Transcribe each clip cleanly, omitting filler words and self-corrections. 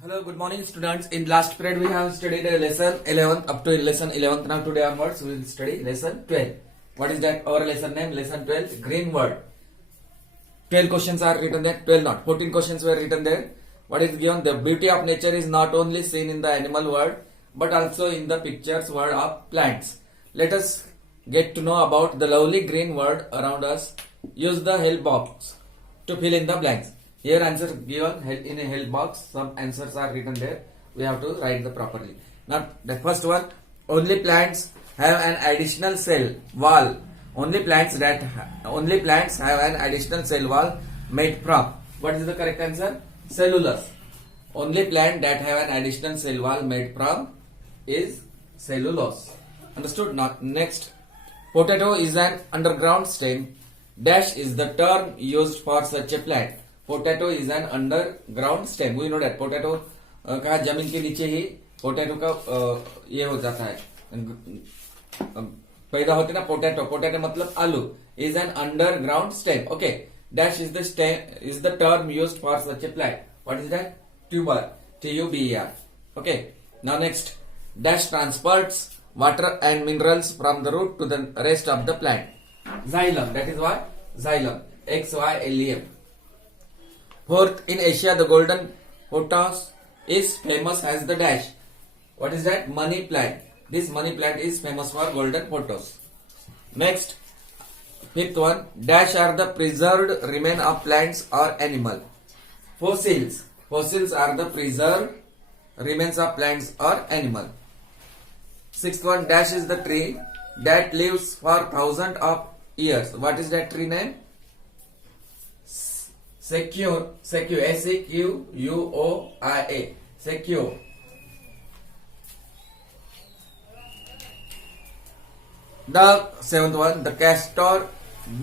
Hello, good morning students. In last period we have studied lesson 11 up to lesson 11th. Now today onwards we will study lesson 12. What is that? Our lesson name lesson 12 green word. 12 questions are written there, 12 not, 14 questions were written there. What is given? The beauty of nature is not only seen in the animal world but also in the pictures world of plants. Let us get to know about the lovely green world around us. Use the help box to fill in the blanks. Here answer given in a help box. Some answers are written there. We have to write the properly. Now the first one, only plants have an additional cell wall. Only plants have an additional cell wall made from. What is the correct answer? Cellulose. Only plant that have an additional cell wall made from is cellulose. Understood? Now next, potato is an underground stem. Dash is the term used for such a plant. Potato is an underground stem. We know that potato का जमीन के नीचे ही potato का ये हो जाता है, पैदा होते ना पोटैटो. पोटैटो मतलब आलू. Is an underground stem. Okay. Dash is the term used for such a plant. What is that? Tuber. TUBER. Okay. Now next, dash transports water and minerals from the root to the rest of the plant. Xylem. That is what? Xylem. XYLEM. Fourth, in Asia, the golden pothos is famous as the dash. What is that? Money plant. This money plant is famous for golden pothos. Next, fifth one, dash are the preserved remains of plants or animal. Fossils. Fossils are the preserved remains of plants or animal. Sixth one, dash is the tree that lives for thousands of years. What is that tree name? Sequoia. SEQUOIA. Sequoia. The seventh one, the castor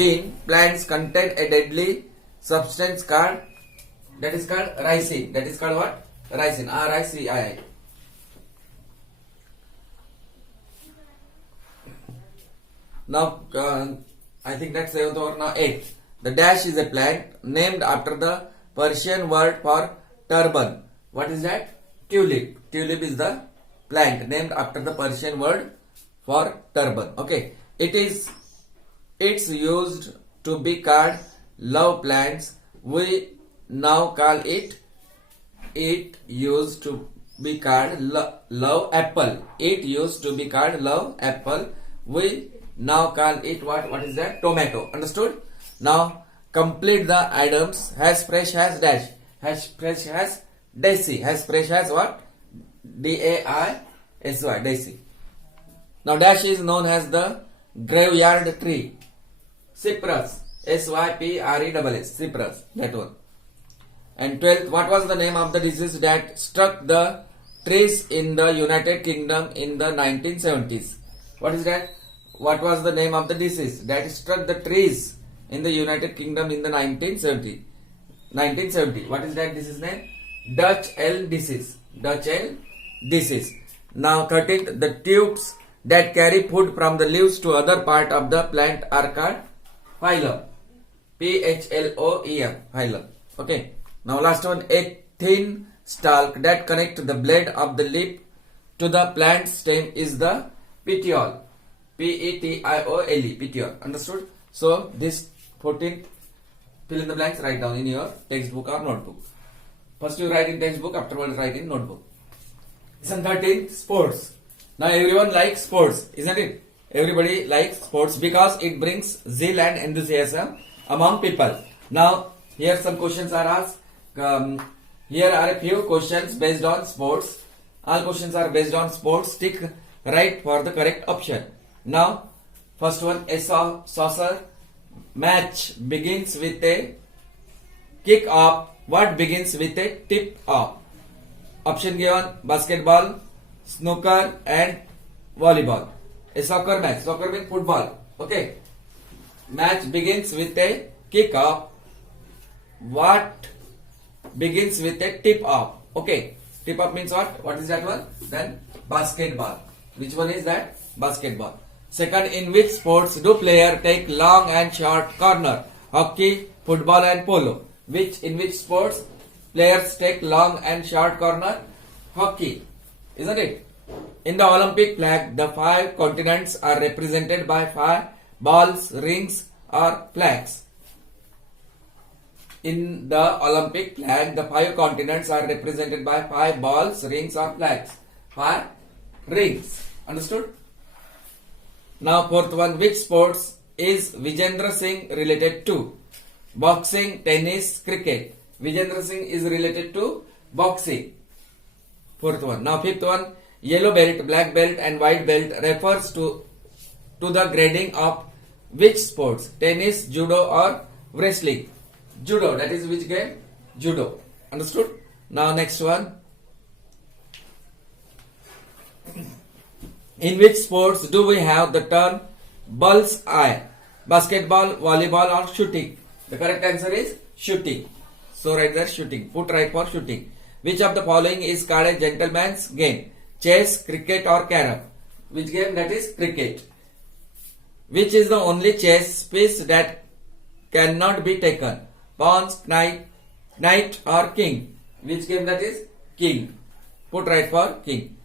bean plants contain a deadly substance called ricin. That is called what? Ricin. RICIN. Now I think that's seventh or now eighth. The dash is a plant named after the Persian word for turban. What is that? Tulip. Tulip is the plant named after the Persian word for turban. Okay. It's used to be called love plants. We now call it. It used to be called love apple. It used to be called love apple. We now call it what? What is that? Tomato. Understood? Now complete the items. Has fresh has dash. Has fresh has daisy. Has fresh has what? DAISY. Daisy. Now dash is known as the graveyard tree. Cypress. SYPRESS. Cypress. That one. And 12th, what was the name of the disease that struck the trees in the United Kingdom in the 1970s? What is that? What was the name of the disease that struck the trees in the United Kingdom in the 1970? What is that disease name? Dutch elm disease. Dutch elm disease. Now 13th, the tubes that carry food from the leaves to other part of the plant are called phloem. PHLOEM. Phloem. Okay. Now last one, a thin stalk that connect the blade of the leaf to the plant stem is the petiole. PETIOLE. Petiole. Understood? So this 14th, fill in the blanks, write down in your textbook or notebook. First you write in textbook, afterwards write in notebook. Lesson 13, sports. Now everyone likes sports, isn't it? Everybody likes sports because it brings zeal and enthusiasm among people. Now here some questions are asked. Here are a few questions based on sports. All questions are based on sports. Tick right for the correct option. Now first one, a soccer match begins with a kick off. What begins with a tip off? Option given, basketball, snooker and volleyball. A soccer match. Soccer means football. Okay. Match begins with a kick off. What begins with a tip off? Okay. Tip off means what? What is that one? Then basketball. Which one is that? Basketball. Second, in which sports do players take long and short corner? Hockey, football and polo. In which sports players take long and short corner? Hockey, isn't it? In the Olympic flag, the 5 continents are represented by 5 balls, rings, or flags. In the Olympic flag, the 5 continents are represented by 5 balls, rings, or flags. 5 rings. Understood? Now, fourth one. Which sports is Vijendra Singh related to? Boxing, tennis, cricket. Vijendra Singh is related to boxing. Fourth one. Now, fifth one. Yellow belt, black belt, and white belt refers to the grading of which sports? Tennis, judo, or wrestling? Judo. That is which game? Judo. Understood? Now, next one. In which sports do we have the term bull's eye? Basketball, volleyball, or shooting? The correct answer is shooting. So write there shooting. Put right for shooting. Which of the following is called a gentleman's game? Chess, cricket, or carom? Which game? That is cricket. Which is the only chess piece that cannot be taken? Pawns, knight, or king? Which game? That is king. Put right for king.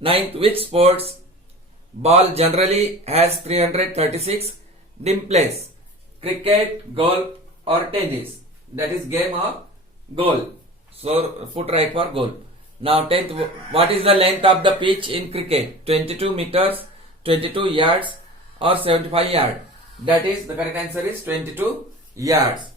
Ninth, which sports ball generally has 336 dimples? Cricket, golf, or tennis? That is game of goal. So put right for goal. Now 10th, what is the length of the pitch in cricket? 22 meters, 22 yards, or 75 yards? That is, the correct answer is 22 yards.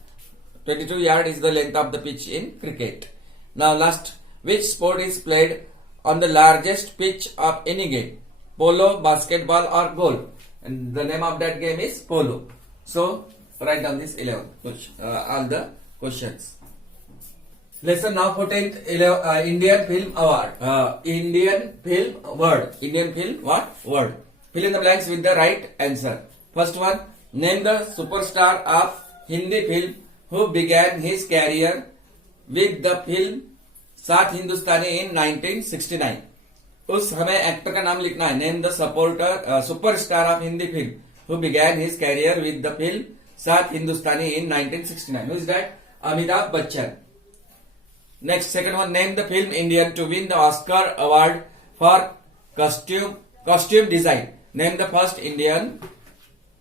22 yards is the length of the pitch in cricket. Now last, which sport is played on the largest pitch of any game? Polo, basketball, or golf? And the name of that game is polo. So write down this 11 all the questions. Lesson now 14th, Indian Film Award. Indian Film Word. Indian Film what? Word. Fill in the blanks with the right answer. First one, name the superstar of Hindi film who began his career with the film सात हिंदुस्तानी in 1969. उस हमें actor का नाम लिखना है. Name the superstar of Hindi film who began his career with the film सात हिंदुस्तानी in 1969. Who is that? Amitabh Bachchan. Next, second one, name the film Indian to win the Oscar award for costume design. Name the first Indian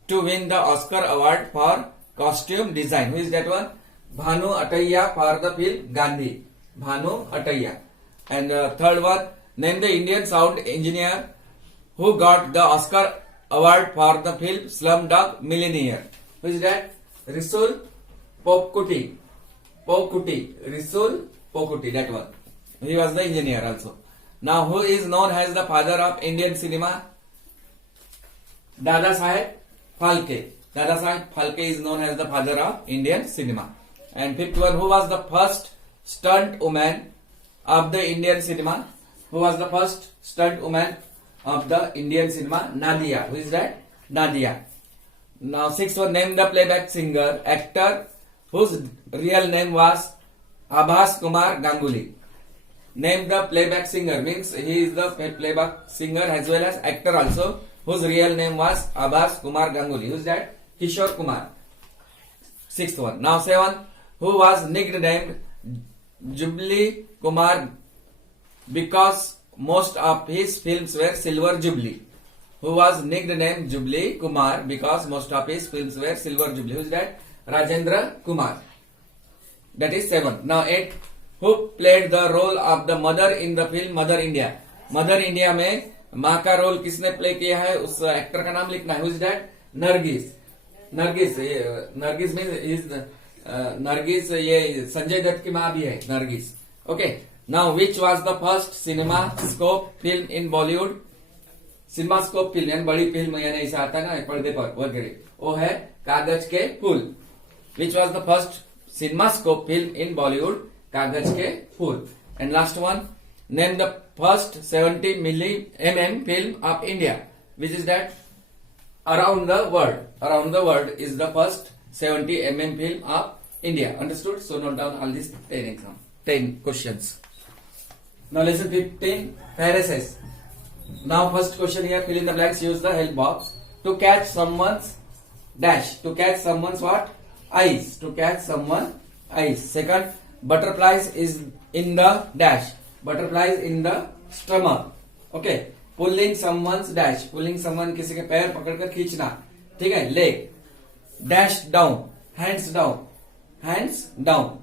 to win the Oscar award for costume design. Who is that one? Bhanu Attaiya for the film Gandhi. Bhanu Attaiya. And third one, name the Indian sound engineer who got the Oscar award for the film Slumdog Millionaire. Who is that? Rasool Pokutti. Rasool Pokutti, that one. He was the engineer also. Now, who is known as the father of Indian cinema? Dada Saheb Phalke. Dada Saheb Phalke is known as the father of Indian cinema. And fifth one, who was the first stunt woman of the Indian cinema? Who was the first stunt woman of the Indian cinema? Nadia. Who is that? Nadia. Now, sixth one, name the playback singer, actor whose real name was Abhas Kumar Ganguly. Name the playback singer, means he is the playback singer as well as actor also, whose real name was Abhas Kumar Ganguly. Who is that? Kishore Kumar. Sixth one. Now seven, who was nicknamed Jubilee Kumar because most of his films were Silver Jubilee. Who was nicknamed Jubilee Kumar because most of his films were Silver Jubilee. Who is that? Rajendra Kumar. That is 7. Now 8. Who played the role of the mother in the film Mother India? Mother India में माँ का role किसने play किया है, उस actor का नाम लिखना है. Who is that? Nargis. Nargis means Nargis ये संजय दत्त की माँ भी है, Nargis. Okay. Now which was the first CinemaScope film in Bollywood? CinemaScope film यानी बड़ी फिल्म यानी ऐसा आता है ना पर्दे पर वगैरह, वो है कागज के फूल. Which was the first CinemaScope film in Bollywood? कागज के फूल. And last one, name the first 70 mm film of India. Which is that? Around the World. Around the World is the first 70 mm film of India. Understood? So note down all these 10 questions. Now lesson 15, phrases. Now first question here, fill in the blanks, use the help box. To catch someone's dash. To catch someone's what? Eyes. To catch someone's eyes. Second, Butterflies is in the dash. Butterflies in the stomach. Okay. Pulling someone's dash. Pulling someone किसी के पैर पकड़कर खींचना. ठीक है. Leg. Dash down. Hands down. Hands down.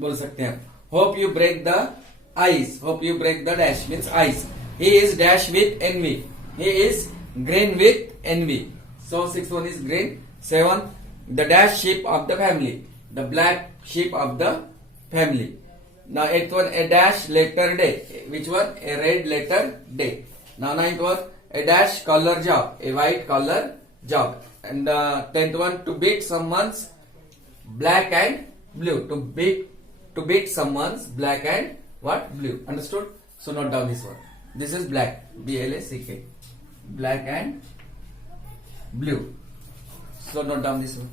बोल सकते हैं. Hope you break the ice. Hope you break the dash means ice. He is dash with envy. He is green with envy. So 6th one is green. 7th, the dash sheep of the family. The black sheep of the family. Now 8th one, a dash letter day. Which one? A red letter day. Now 9th one, a dash color job. A white color job. And 10th one, to beat someone's black and blue. To beat someone's black and what? Blue. Understood? So note down this one. This is black. BLACK. Black and blue. So note down this one.